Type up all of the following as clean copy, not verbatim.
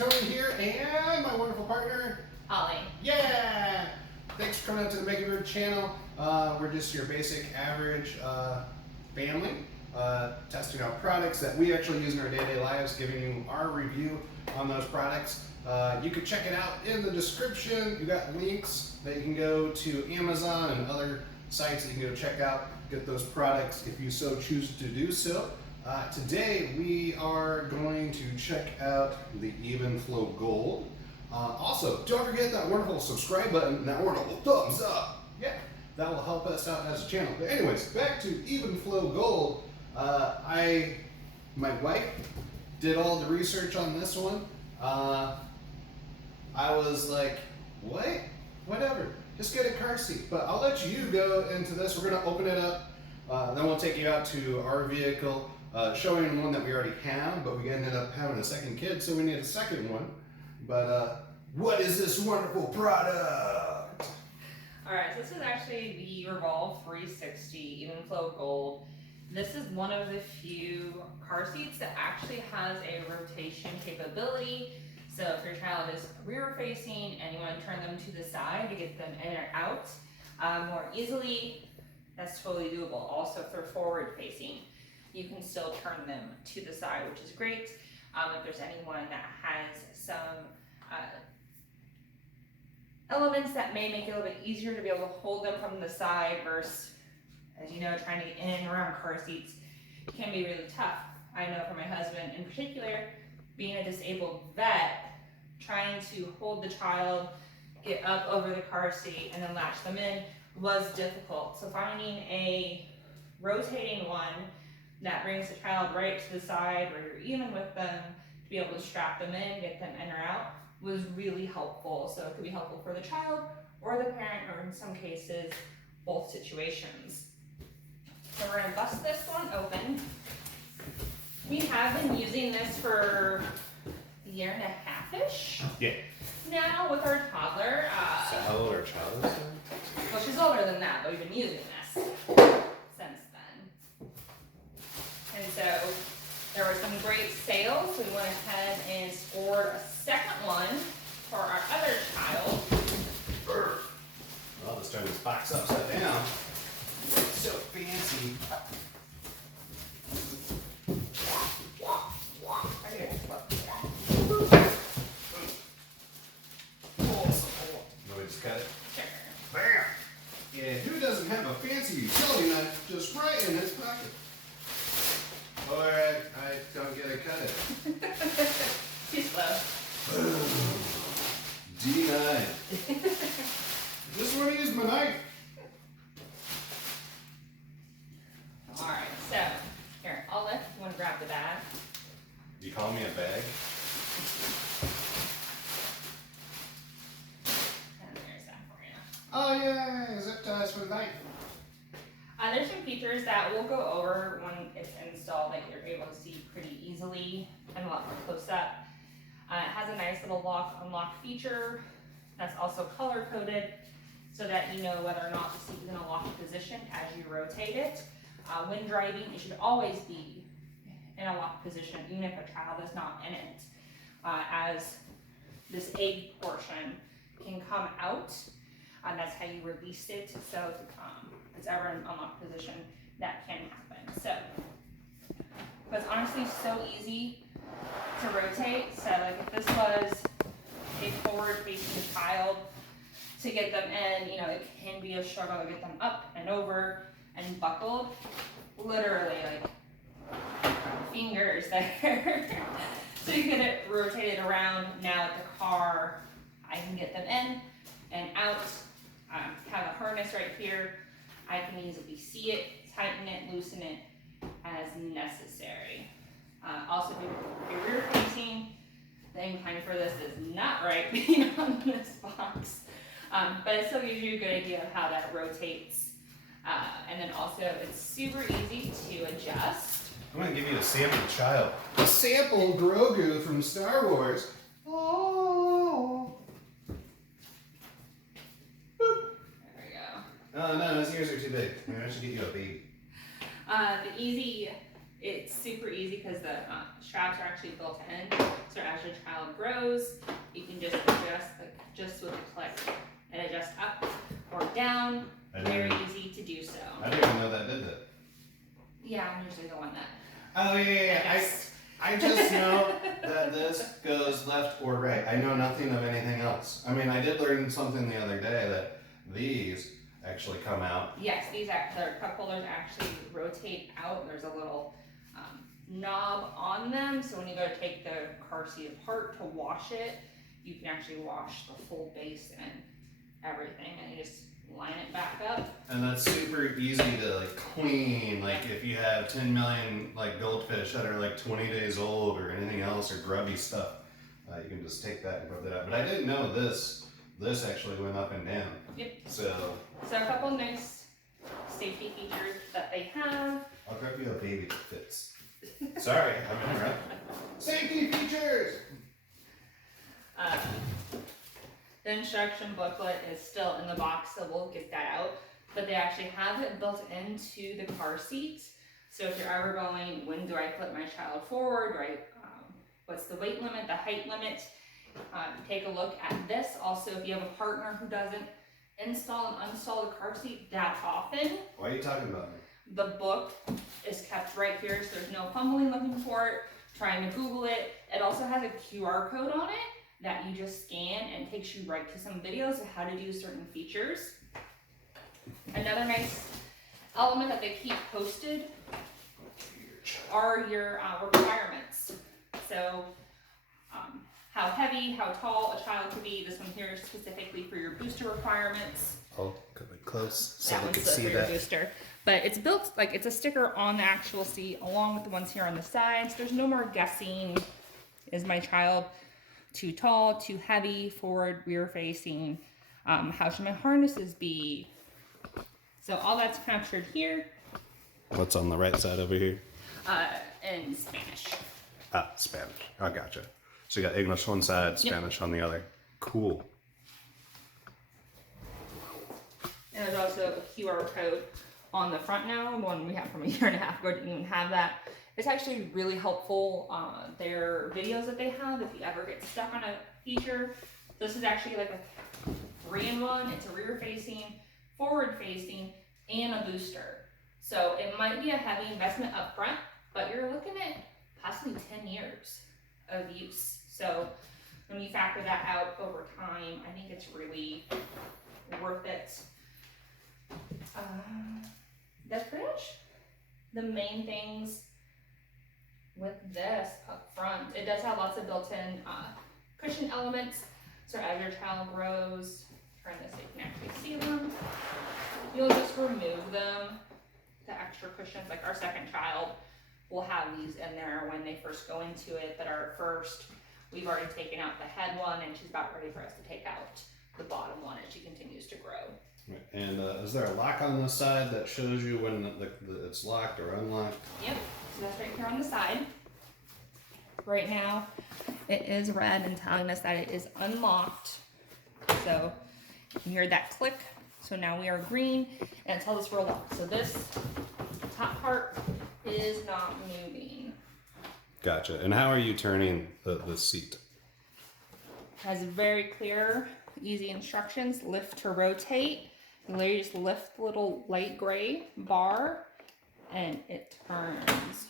Tony here, and my wonderful partner, Holly. Yeah! Thanks for coming out to the Mega Bird channel. We're just your basic, average family, testing out products that we actually use in our day-to-day lives, giving you our review on those products. You can check it out in the description. You got links that you can go to Amazon and other sites that you can go check out, get those products if you so choose to do so. Today we are going to check out the Even Flow Gold. Also, don't forget that wonderful subscribe button and that wonderful thumbs up. Yeah, that will help us out as a channel. But anyways, back to Even Flow Gold. My wife did all the research on this one. I was like, what? Whatever, just get a car seat. But I'll let you go into this. We're gonna open it up. Then we'll take you out to our vehicle, showing one that we already have, but we ended up having a second kid, so we need a second one. But what is this wonderful product? Alright, so this is actually the Revolve 360 Even Flow Gold. This is one of the few car seats that actually has a rotation capability. So if your child is rear facing and you want to turn them to the side to get them in or out more easily, that's totally doable. Also, if they're forward facing, you can still turn them to the side, which is great. If there's anyone that has some elements that may make it a little bit easier to be able to hold them from the side versus, as you know, trying to get in and around car seats can be really tough. I know for my husband in particular, being a disabled vet, trying to hold the child, get up over the car seat, and then latch them in was difficult. So finding a rotating one that brings the child right to the side where you're even with them to be able to strap them in, get them in or out, was really helpful. So it could be helpful for the child or the parent, or in some cases, both situations. So we're gonna bust this one open. We have been using this for a year and a half-ish. Yeah. Now with our toddler. So how old our child is? Well, she's older than that, but we've been using this since then. And so there were some great sales. We went ahead and scored a second one for our other child. Well, let's turn this box upside down. So fancy. Right here. No, we just cut it. Sure. Bam! Yeah, who doesn't have a fancy utility knife just right in his pocket? Or I don't get to cut it. Too slow. D9. Just want to use my knife. Alright, so here, I'll lift. You want to grab the bag? You call me a bag? And there's that for you. Oh yeah, zip ties for the knife. There's some features that we'll go over when it's installed that you're able to see pretty easily and a lot more close up. It has a nice little lock unlock feature that's also color coded so that you know whether or not the seat is in a locked position as you rotate it. When driving, it should always be in a locked position, even if a child is not in it, as this egg portion can come out. That's how you release it. So if it's ever in unlocked position, that can happen. So, but it's honestly so easy to rotate. So like if this was a forward-facing child, to get them in, you know, it can be a struggle to get them up and over and buckled. Literally like fingers there. So you get it rotated around. Now at the car, I can get them in and out. Have a harness right here. I can easily see it, tighten it, loosen it as necessary. Also, if you're rear facing, the incline for this is not right being on this box. But it still gives you a good idea of how that rotates. And then also, it's super easy to adjust. I'm gonna give you a sample child. A sample Grogu from Star Wars. Oh. There we go. Oh no, his ears are too big. Maybe I should get you a baby. The easy It's super easy because the straps are actually built in. So as your child grows, you can just adjust, like, just with a click, and adjust up or down. Very easy to do so. I didn't even know that did that. Yeah, I'm usually the one that. Oh yeah. I just know that this goes left or right. I know nothing of anything else. I mean, I did learn something the other day that these actually come out. Yes, the cup holders actually rotate out. There's a little knob on them, so when you go to take the car seat apart to wash it, you can actually wash the full base and everything, and you just line it back up. And that's super easy to like clean. Like if you have 10 million like goldfish that are like 20 days old or anything else or grubby stuff, you can just take that and rub that out. But I didn't know this actually went up and down. Yep. So a couple nice safety features that they have. I'll grab you a baby that fits. Sorry, I'm interrupting. Safety features! The instruction booklet is still in the box, so we'll get that out. But they actually have it built into the car seat. So if you're ever going, when do I put my child forward? What's the weight limit, the height limit? Take a look at this. Also, if you have a partner who doesn't install and uninstall the car seat that often. Why are you talking about me? The book is kept right here, so there's no fumbling looking for it, trying to Google it. It also has a QR code on it that you just scan and takes you right to some videos of how to do certain features. Another nice element that they keep posted are your requirements. So how heavy, how tall a child could be. This one here is specifically for your booster requirements. I'll come in close so That they one's can the see for your that. booster. But it's built, like, it's a sticker on the actual seat along with the ones here on the sides. There's no more guessing. Is my child too tall, too heavy, forward, rear facing? How should my harnesses be? So all that's captured here. What's on the right side over here? In Spanish. Ah, Spanish. I gotcha. So you got English on one side, Spanish on the other. Cool. And there's also a QR code on the front now. The one we have from a year and a half ago didn't even have that. It's actually really helpful. Their videos that they have, if you ever get stuck on a feature, this is actually like a 3-in-1. It's a rear facing, forward facing, and a booster. So it might be a heavy investment up front, but you're looking at possibly 10 years of use. So when you factor that out over time, I think it's really worth it. That's pretty much the main things with this up front. It does have lots of built-in cushion elements. So as your child grows, turn this so you can actually see them. You'll just remove them. The extra cushions, like our second child, will have these in there when they first go into it. But our first, we've already taken out the head one, and she's about ready for us to take out the bottom one as she continues to grow. And is there a lock on this side that shows you when it's locked or unlocked? Yep, so that's right here on the side. Right now, it is red and telling us that it is unlocked. So you hear that click. So now we are green, and it tells us we're locked. So this top part is not moving. Gotcha. And how are you turning the seat? Has very clear, easy instructions. Lift to rotate. You literally just lift the little light gray bar, and it turns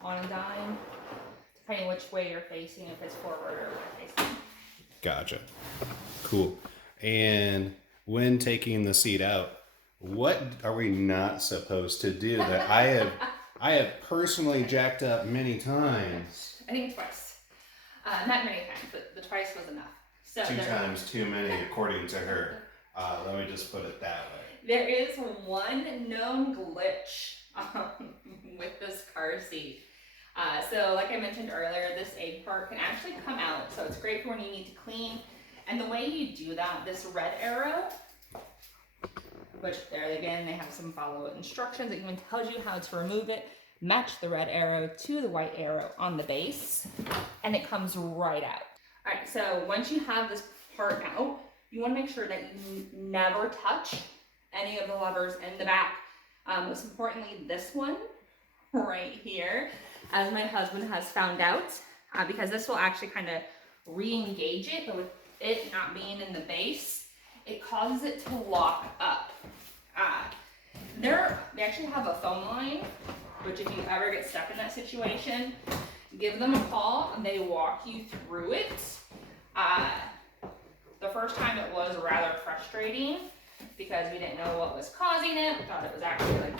on a dime, depending which way you're facing, if it's forward or rear facing. Gotcha. Cool. And when taking the seat out, what are we not supposed to do that I have personally jacked up many times? I think twice. Not many times, but the twice was enough. So 2 times too many, according to her. Let me just put it that way. There is one known glitch with this car seat. So like I mentioned earlier, this egg part can actually come out. So it's great for when you need to clean. And the way you do that, this red arrow, which there again, they have some follow instructions. It even tells you how to remove it. Match the red arrow to the white arrow on the base, and it comes right out. All right, so once you have this part out, you want to make sure that you never touch any of the levers in the back. Most importantly, this one right here, as my husband has found out, because this will actually kind of re-engage it, but with it not being in the base, it causes it to lock up. They actually have a phone line, which if you ever get stuck in that situation, give them a call and they walk you through it. The first time it was rather frustrating because we didn't know what was causing it. We thought it was actually like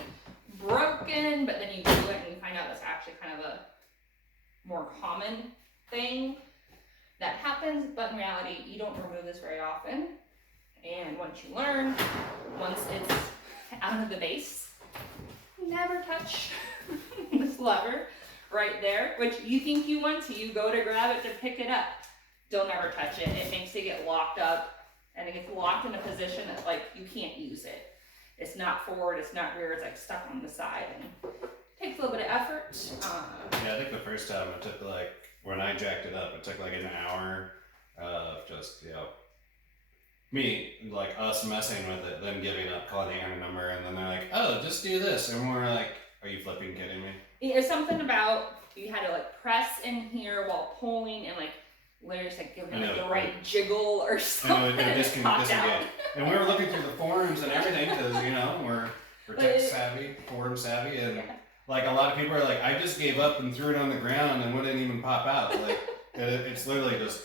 broken, but then you do it and you find out that's actually kind of a more common thing that happens, but in reality, you don't remove this very often. And once you learn, once it's out of the base, never touch this lever right there, which you think you want to, you go to grab it to pick it up. Don't ever touch it. It makes it get locked up, and it gets locked in a position that like you can't use it. It's not forward, it's not rear, it's like stuck on the side, and it takes a little bit of effort. Yeah, I think the first time it took like, when I jacked it up, it took like an hour of just, me, like us messing with it, then giving up, calling the owner number, and then they're like, oh, just do this. And we're like, are you flipping kidding me? It's something about, you had to like press in here while pulling and like, literally just like giving it like the right jiggle or something. It disengaged. And we were looking through the forums and everything because, we're tech savvy, forum savvy, and like a lot of people are like, I just gave up and threw it on the ground and wouldn't even pop out. Like it's literally just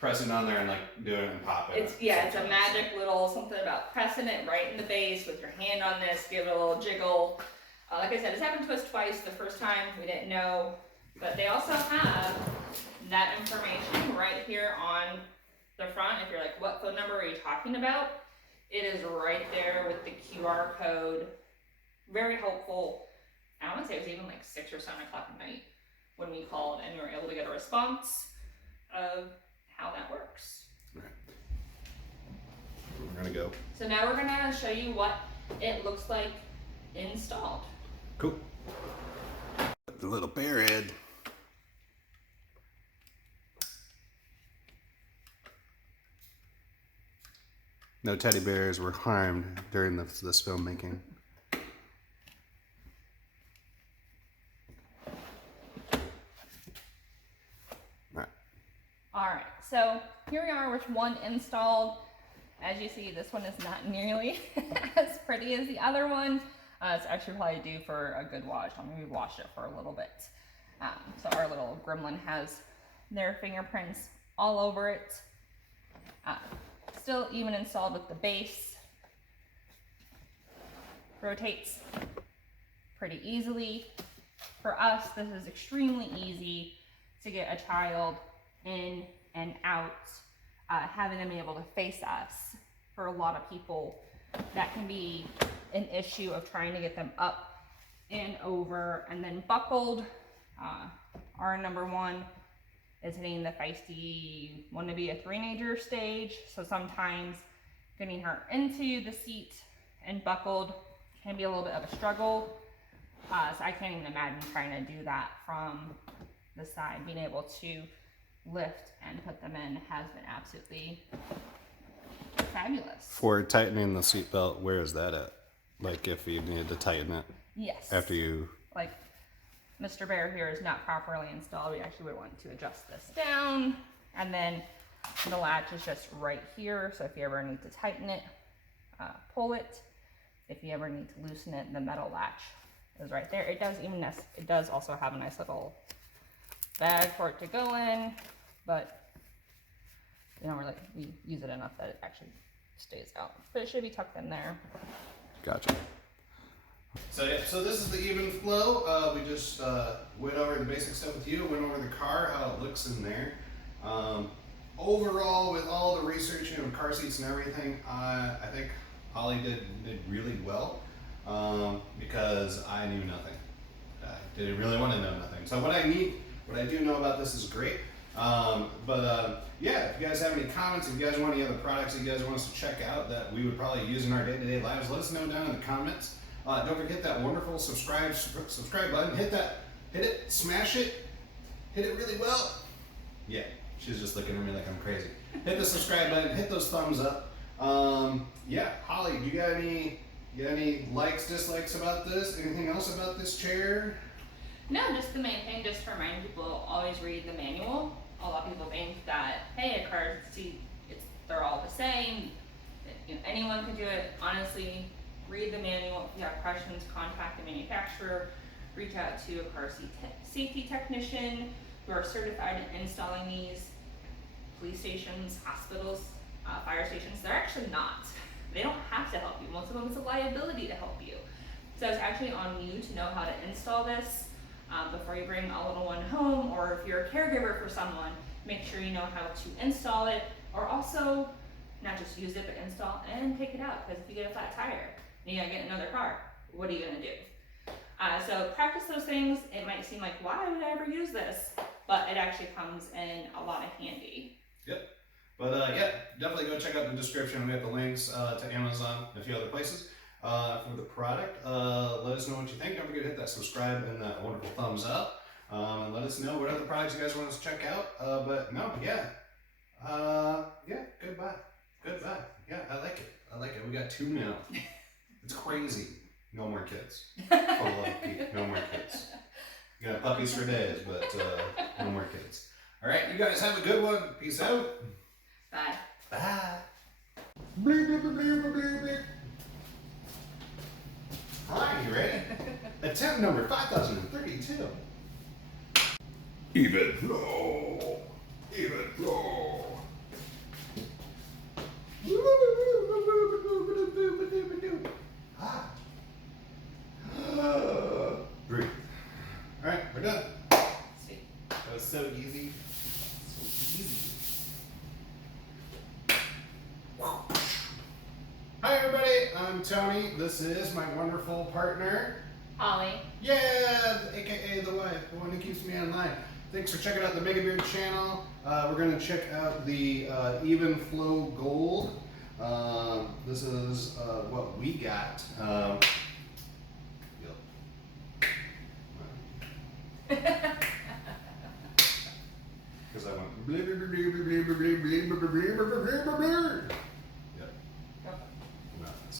pressing on there and like doing it and popping. It's a magic little something about pressing it right in the base with your hand on this, give it a little jiggle. Like I said, it's happened to us twice. The first time we didn't know, but they also have that information right here on the front. If you're like, what phone number are you talking about? It is right there with the QR code. Very helpful. I want to say it was even like 6 or 7 o'clock at night when we called and we were able to get a response of how that works. Right. We're gonna go. So now we're gonna show you what it looks like installed. Cool. The little bear head. No teddy bears were harmed during this filmmaking. Alright, so here we are with one installed. As you see, this one is not nearly as pretty as the other one. It's actually probably due for a good wash. I mean, we washed it for a little bit. So our little gremlin has their fingerprints all over it. Still even installed with the base. Rotates pretty easily. For us, this is extremely easy to get a child in and out, having them be able to face us. For a lot of people, that can be an issue of trying to get them up and over and then buckled. Our number one is hitting the feisty want to be a teenager stage, so sometimes getting her into the seat and buckled can be a little bit of a struggle. So I can't even imagine trying to do that from the side. Being able to lift and put them in has been absolutely fabulous. For tightening the seatbelt, where is that at? Like if you needed to tighten it? Yes. After you... Like Mr. Bear here is not properly installed. We actually would want to adjust this down. And then the latch is just right here. So if you ever need to tighten it, pull it. If you ever need to loosen it, the metal latch is right there. It does also have a nice little bag for it to go in, but we use it enough that it actually stays out. But it should be tucked in there. Gotcha. So this is the even flow. We just went over the basic stuff with you, went over the car, how it looks in there. Overall, with all the research, car seats and everything, I think Holly did really well because I knew nothing. I didn't really want to know nothing. So what I do know about this is great. Yeah, if you guys have any comments, if you guys want any other products that you guys want us to check out that we would probably use in our day-to-day lives, let us know down in the comments. Don't forget that wonderful subscribe button. Hit it, smash it, hit it really well. Yeah, she's just looking at me like I'm crazy. Hit the subscribe button, hit those thumbs up. Yeah, Holly, do you got any likes, dislikes about this? Anything else about this chair? No, just the main thing, just to remind people, always read the manual. A lot of people think that, hey, a car seat, they're all the same. Anyone can do it. Honestly, read the manual. If you have questions, contact the manufacturer. Reach out to a car seat safety technician who are certified in installing these. Police stations, hospitals, fire stations, they're actually not. They don't have to help you. Most of them, it's a liability to help you. So it's actually on you to know how to install this before you bring a little one home, or if you're a caregiver for someone, make sure you know how to install it, or also not just use it, but install and take it out, because if you get a flat tire and you gotta get another car, what are you gonna do? So practice those things. It might seem like, why would I ever use this? But it actually comes in a lot of handy. Yep. But yeah, definitely go check out the description. We have the links to Amazon and a few other places for the product. Let us know what you think. Don't forget to hit that subscribe and that wonderful thumbs up. And let us know what other products you guys want us to check out. But no, yeah. Yeah, goodbye. Goodbye. Yeah, I like it. I like it. We got 2 now. It's crazy. No more kids. For love, Pete. No more kids. You got puppies for days, but no more kids. All right, you guys have a good one. Peace out. Bye. Bye. Bleep, bleep, bleep, bleep, bleep, bleep. Hi, you ready? Attempt number 5032. Even flow. Even flow. Ah. Breathe. All right, we're done. Sweet. That was so easy. So easy. Hi everybody, I'm Tony. This is my wonderful partner, Holly. yeah, aka the wife, the one who keeps me online. Thanks for checking out the Mega Beard channel. We're going to check out the Even Flow Gold. This is what we got. Because I went